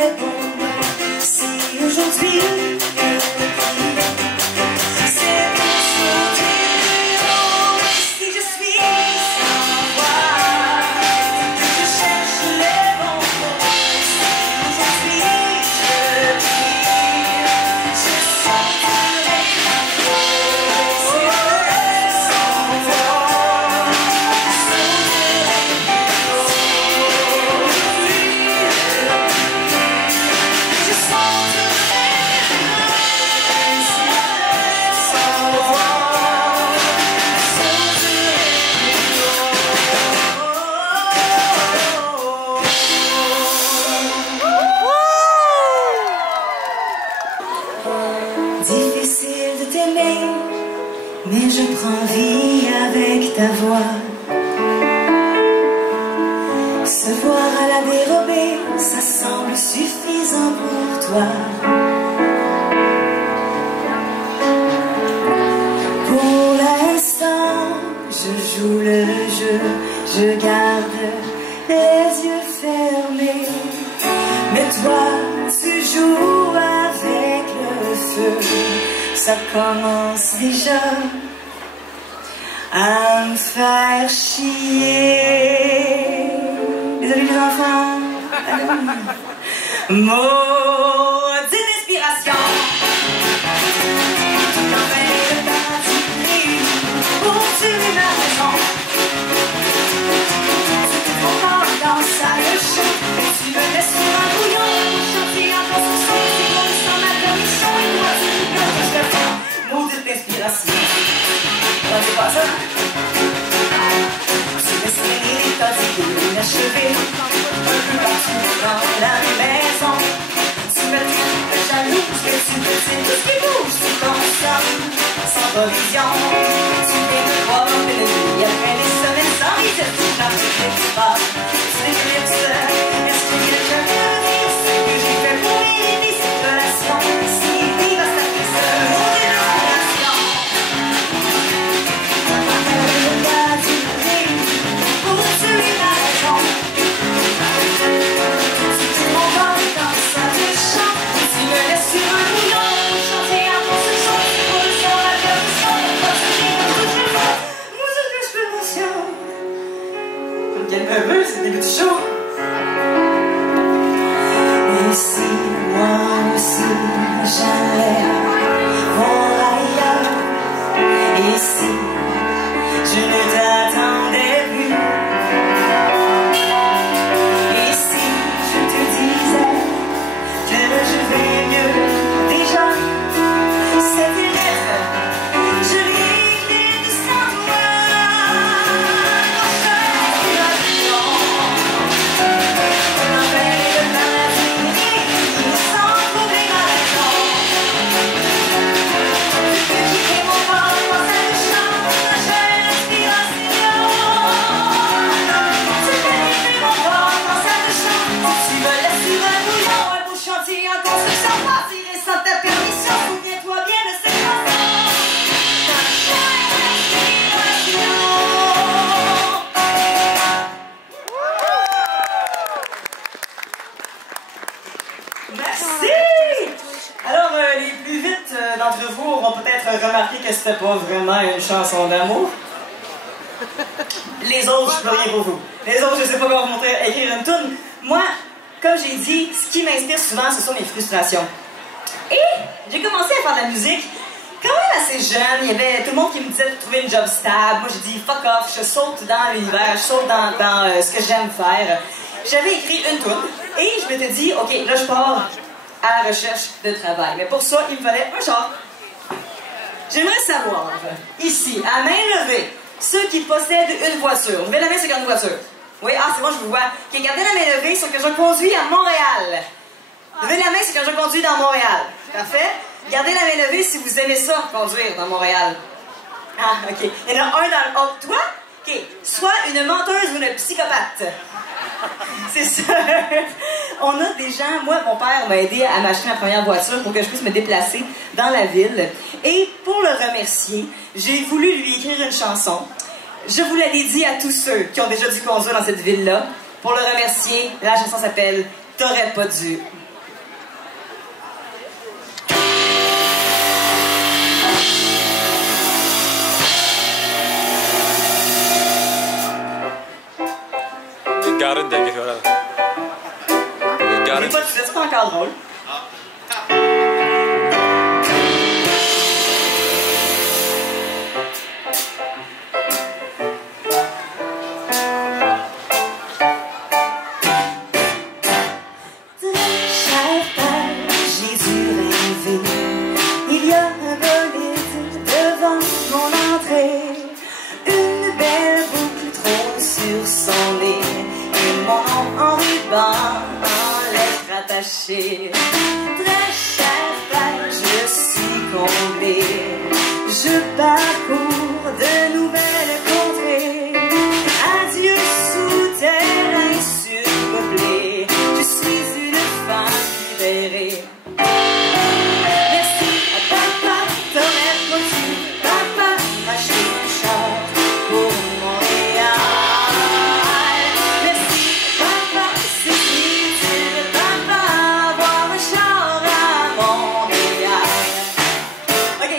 répondre si aujourd'hui c'est aujourd'hui si je suis sans toi, que je cherche les bons mots. Si aujourd'hui je prie, je sortirai ma voix. Si je reste sans toi, je sauterai mes eaux. Je sauterai sans toi, difficile de t'aimer, mais je prends vie avec ta voix. Se voir à la dérobée, ça semble suffisant pour toi. Pour l'instant, je joue le jeu, je garde les yeux fermés. Mais toi, tu joues avec le feu, ça commence déjà à me faire chier. Désolé les enfants. Maudite inspiration. Quand même le paradis brille pour tuer ma raison. Trop fort dans sa chaud, tu me laisses sur un bouillon, pour chanter en construction, tu vois sans ma permission, et moi tu me donnes que je te fais. Maudite inspiration. C'est pas ça? Tu laisses traîner les tas d'idées inachevées un peu partout dans la maison. Tu me traites jalouse, que tu me sais tout ce qui bouge, tu consommes sans provision. Tu viens me voir en pleine nuit, après les semaines sans risette, tu n'arrives pas, tu t'éclipses. Est-ce qu'il y a quelqu'un de dire ce que j'ai fait pour aider cette relation si dévastatrice? Maudite inspiration. Pour tuer ma raison, tu mon corps dans sa chant, tu me laisses sur un bouillon pour chanter en construction, pour le son la permission, pour chanter comme tout je veux. Moi je cache l'émotion. Quel peu, c'est le début du show. Et si moi aussi j'allais voir ailleurs, et si je ne t'attendais plus, et si je te disais que je vais mieux déjà, cette lettre, je l'ai écrite sans toi. Quand je suis là-dedans, on appelle le paradis, sans trouver ma raison. Que quitter mon corps dans cette chambre, j'ai l'inspiration. Tu fais vibrer mon corps dans cette chambre. Tu me laisses sur un bouillon, un beau chantier en construction. Partirai sans ta permission, souviens-toi bien de cette chanson. Merci! Alors, les plus vite d'entre vous auront peut-être remarqué que c'était pas vraiment une chanson d'amour. Les autres, je peux rien pour vous. Les autres, je sais pas comment vous montrer écrire une toune. Moi, comme j'ai dit, ce qui m'inspire souvent, ce sont mes frustrations. Et j'ai commencé à faire de la musique quand même assez jeune. Il y avait tout le monde qui me disait de trouver une job stable. Moi, j'ai dit fuck off, je saute dans l'univers, je saute dans ce que j'aime faire. J'avais écrit une toune et je m'étais dit, ok, là je pars à la recherche de travail. Mais pour ça, il me fallait un char. J'aimerais savoir, ici, à main levée, ceux qui possèdent une voiture. Levez la main ceux qui ont une voiture. Oui, ah c'est bon, je vous vois. Ok, gardez la main levée, ceux que je conduis à Montréal. Levez la main ceux que je conduis dans Montréal. Parfait? Gardez la main levée si vous aimez ça, conduire dans Montréal. Ah, ok. Il y en a un dans le... Oh, toi? Ok. Soit une menteuse ou une psychopathe. C'est ça. On a des gens... Moi, mon père m'a aidé à m'acheter ma première voiture pour que je puisse me déplacer dans la ville. Et pour le remercier, j'ai voulu lui écrire une chanson. Je vous la dédie à tous ceux qui ont déjà dû conduire dans cette ville-là. Pour le remercier, la chanson s'appelle « T'aurais pas dû ». Karin tänker höra det. Karin. C'est pas encore drôle. Très cher père, je suis comblé. Je parcours de nouvelles contrées. Adieu souterrain surpeuplé. Je suis une femme libérée. Merci à papa, t'aurais pas dû, papa, m'acheter un char pour Montréal. Merci papa, c'est utile, papa, avoir un char à Montréal. Ok,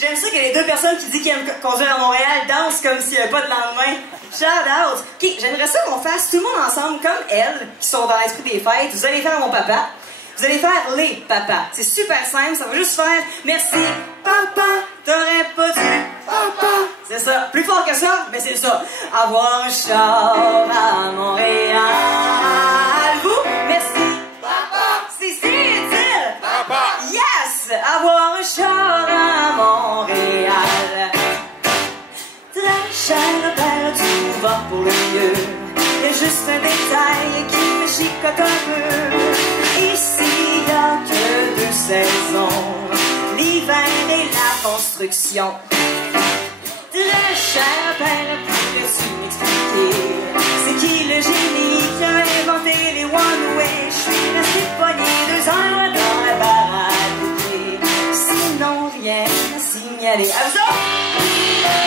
j'aime ça que les deux personnes qui disent qu'ils aiment conduire à Montréal dansent comme s'il n'y avait pas de lendemain. Shout out! Ok, j'aimerais ça qu'on fasse tout le monde ensemble, comme elles, qui sont dans l'esprit des fêtes. Vous allez faire mon papa. Vous allez faire les papas. C'est super simple, ça va juste faire merci, papa, t'aurais pas dû, papa. C'est ça. Plus fort que ça, mais c'est ça. Avoir un char à Montréal. Vous, merci, papa. C'est utile. Papa. Yes! Avoir un char à Montréal. Très cher père, tout va pour le mieux. Il y a juste un détail qui me chicote un peu. Ici, il n'y a que 2 saisons, l'hiver et la construction. Très cher père, pourrais-tu m'expliquer? C'est qui le génie qui a inventé les one-way? Je suis resté pogné 2 heures dans la barre de pied. Sinon, rien à signaler. À vous autres?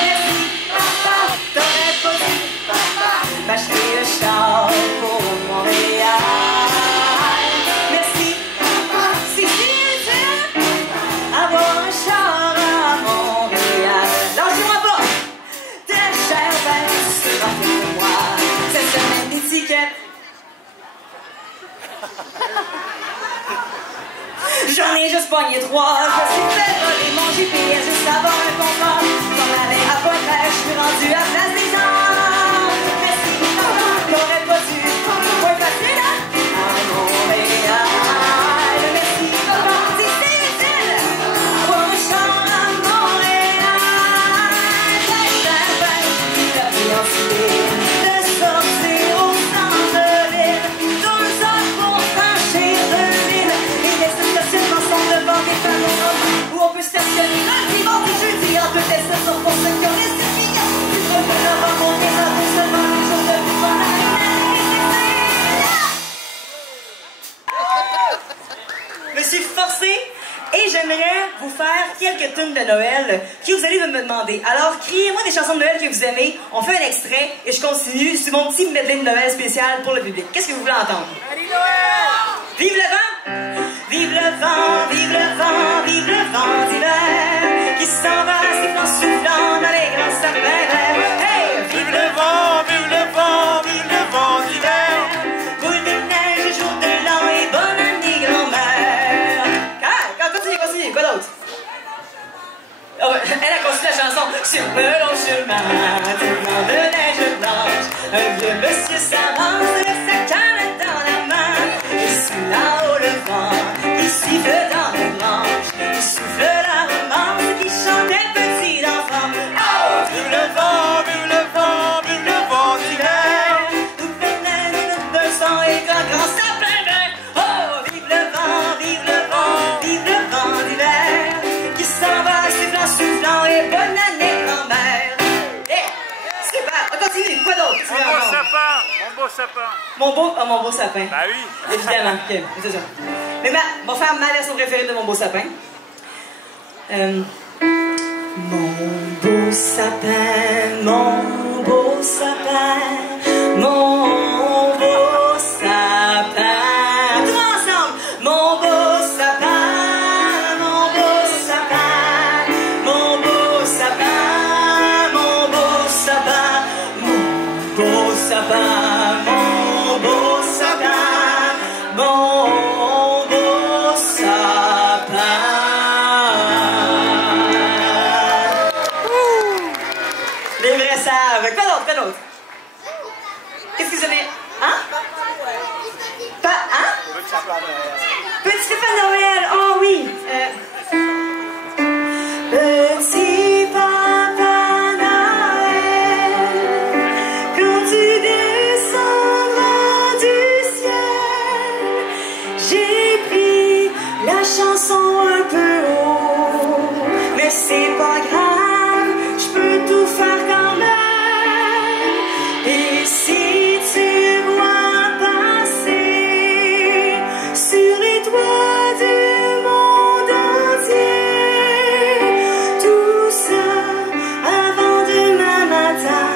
Merci, papa, t'aurais pas dû, papa, m'acheter le char pour Montréal. Merci, papa, c'est utile, avoir un char à Montréal. Lâchez-moi pas! Très cher, ben, tu seras pour moi. Cette semaine d'étiquette. J'en ai juste pogné 3. Je me suis fait voler mon GPS juste avant un contrat. J'en avais à pas faire, je suis rendu à place des gens. Merci, papa, t'aurais pas dû. Moins facile, hein? À Montréal. Merci, papa, c'est utile. Avoir un char à Montréal. Très cher, ben, la fiancée de sortir au centre-ville. 2 heures pour franchir 2 villes. Et des stations ensemble devant des panneaux où on peut stationner lundi, mardi, jeudi. En toutes les saisons pour ceux qui ont les certificats. Tu peux me le remonter dans 2 semaines, les jours de plus fun. Je me suis forcée et j'aimerais vous faire quelques tunes de Noël que vous allez me demander. Alors, criez-moi des chansons de Noël que vous aimez. On fait un extrait et je continue. C'est mon petit medley de Noël spécial pour le public. Qu'est-ce que vous voulez entendre? Allez, Noël! Vive le vent! Vive le vent, vive le vent, vive le vent d'hiver qui s'en va sifflant, soufflant dans les grands sapins verts. Hey! Vive le vent, vive le vent, vive le vent d'hiver. Boule de neige, jour de l'an et bonne année grand-mère. Continue, quoi d'autre? Oh, elle a construit la chanson. Sur le long chemin, tournant de neige blanche, un vieux monsieur s'avance avec sa canne dans la main. Et sous là-haut le vent, qui siffle dans les branches, il souffle la romance qui chantait petit enfant. Oh! Vive le vent, vive le vent, vive le vent d'hiver. Tout fait neige, de sang et grand sapin vert. Oh! Vive le vent, vive le vent, vive le vent d'hiver qui s'en va sifflant, soufflant et bonne année grand-mère. Yeah! Super! On continue, quoi d'autre? Mon beau sapin, mon beau sapin. Mon beau sapin. Bah oui. Évidemment, ok, c'est ça. Mais on va faire ma version préférée de mon beau sapin. Mon beau sapin, mon beau sapin, mon beau sapin. Tout ensemble! Mon beau sapin, mon beau sapin, mon beau sapin, mon beau sapin, mon beau sapin, mon Petit Papa Noël, oh oui. Petit Papa Noël, quand tu descendras du ciel, j'ai pris la chanson un peu haut, mais c'est pas grave, je peux tout faire quand même. Et si tu vois passer sur les toits du monde entier, tout ça avant demain matin,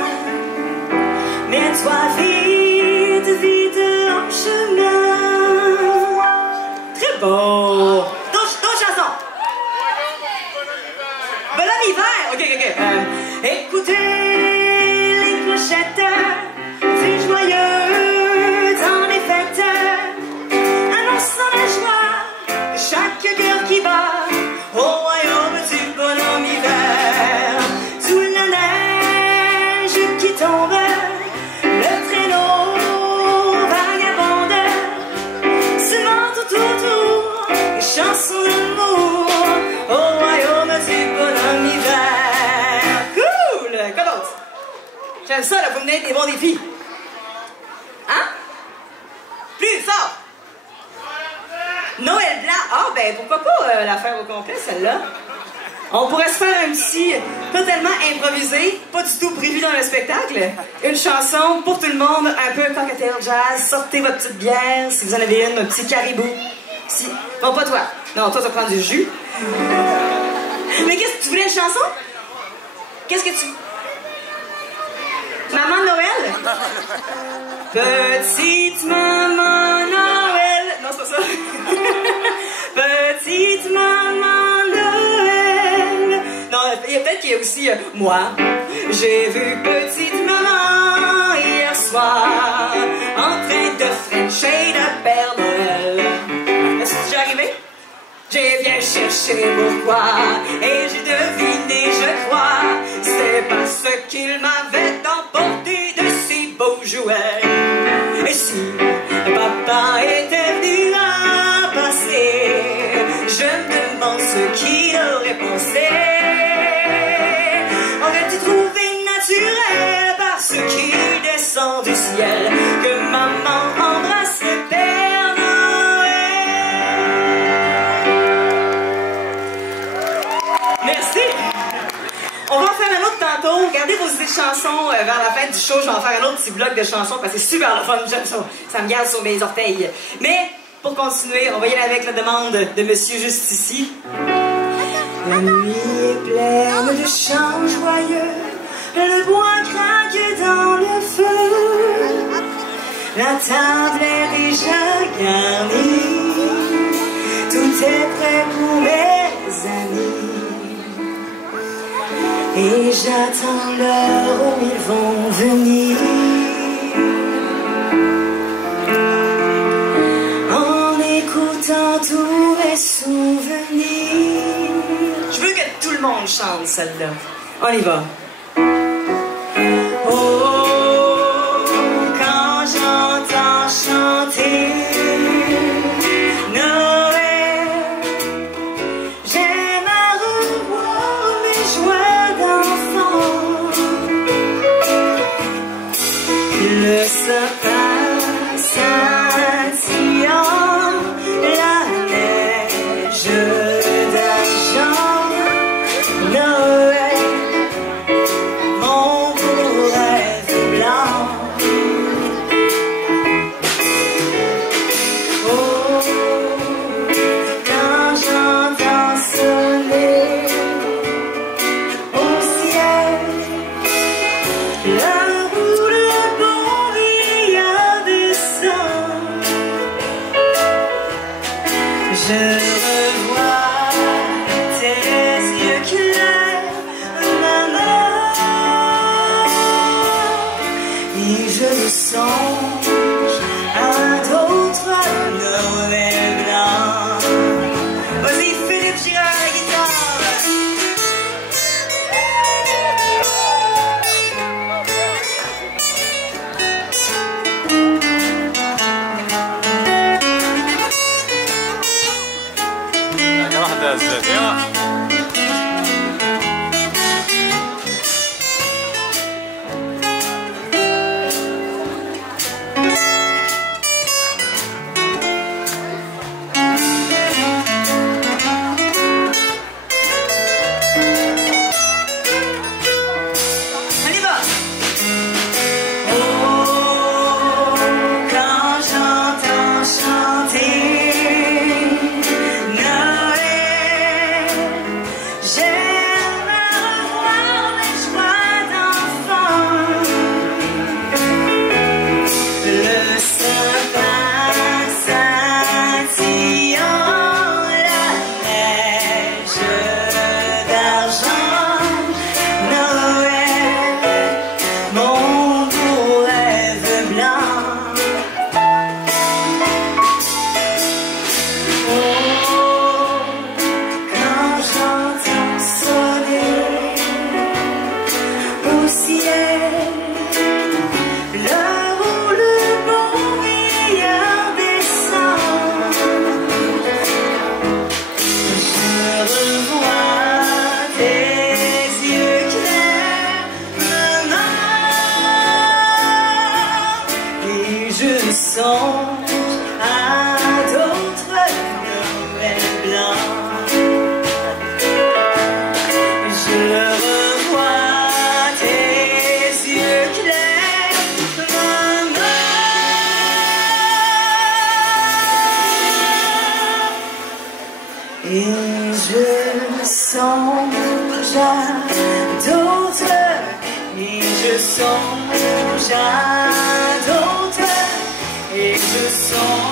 mets-toi vite, vite en chemin. Très beau. D'autres chansons. Bonhomme hiver. Ok. Écoutez les clochettes du joyeux dans les fêtes, annonçant la joie de chaque cœur qui bat au royaume du bonhomme hiver. Sous la neige qui tombe, le traîneau vagabonde, semant tout autour les chansons d'amour au royaume du bonhomme hiver. Cool! Quoi d'autre? J'aime ça, là, vous menez des bons défis. Hein? Plus fort! Noël blanc. Ah, ben pourquoi pas la faire au complet, celle-là? On pourrait se faire un petit, totalement improvisé, pas du tout prévu dans le spectacle. Une chanson pour tout le monde, un peu cocktail jazz. Sortez votre petite bière, si vous en avez une, un petit caribou. Si... Bon, pas toi. Non, toi, tu vas prendre du jus. Mais qu'est-ce que tu voulais, une chanson? Qu'est-ce que tu... Maman Noël? Petite maman Noël. Non, c'est pas ça. Petite maman Noël. Non, peut-être qu'il y a aussi moi. J'ai vu petite maman hier soir en train de frencher le Père Noël. Est-ce que tu es arrivé? J'ai bien cherché pourquoi et j'ai deviné, je crois, c'est parce qu'il m'avait emporté de si beaux jouets. Et si papa était venu à passer, je me demande ce qu'il aurait pensé. Aurait-il trouvé naturel parce qu'il descend du ciel que maman embrasse le Père Noël? Merci. On va en faire un autre tantôt. Gardez vos idées de chansons vers la fin du show. Je vais en faire un autre petit bloc de chansons parce que c'est super le fun. J'aime ça. Ça me garde sur mes orteils. Mais pour continuer, on va y aller avec la demande de Monsieur juste ici. La nuit est pleine de chants joyeux. Le bois craque dans le feu. La table est déjà garnie. Tout est prêt pour mes amis. Et j'attends l'heure où ils vont venir. En écoutant tous mes souvenirs. Je veux que tout le monde chante celle-là. On y va. Oh, quand j'entends chanter Noël, j'aime à revoir mes joies d'enfant. Le sapin scintillant, la neige d'argent, Noël, mon beau rêve blanc. Oh, quand j'entends sonner au ciel l'heure où le bon vieillard descend, je revois tes yeux clairs, maman, et je me songe à d'autres Noël blancs. Vas-y, Philippe Girard à la guitare. Zazania. Je songe à d'autres Noëls blancs. Je revois tes yeux clairs, maman. Et je songe à d'autres, et je songe à d'autres. Et je sens